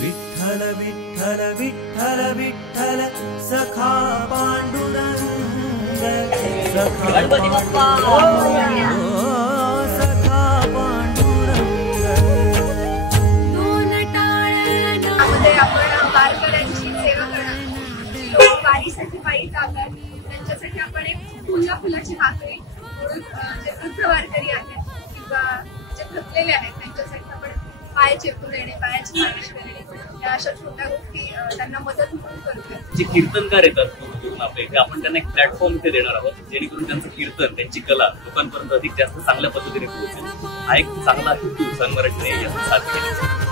विठ्ठल विठ्ठल विठ्ठल विठ्ठल सखा पांडुरंग सखा गणपती बाप्पा सखा पांडुरंग। दोन टाळ्यांमध्ये आपण वारकऱ्यांची सेवा करणार, लोक वारीसाठी पायी जातात त्यांच्यासाठी आपण एक फुलाची भाकरी जे वृद्ध वारकरी आहेत किंवा जे थकलेले आहेत त्यांच्यासाठी आपण पाय चेपून देणे, पायाची मालिश करणे, या अशा छोट्या गोष्टी त्यांना मदत म्हणून करतोय। जे कीर्तनकार येतात आपले ते आपण त्यांना एक प्लॅटफॉर्म इथे देणार आहोत जेणेकरून त्यांचं कीर्तन त्यांची कला लोकांपर्यंत अधिक जास्त चांगल्या पद्धतीने पोहोचेल। हा एक चांगला हेतू सन मराठीने याचा साथ केला।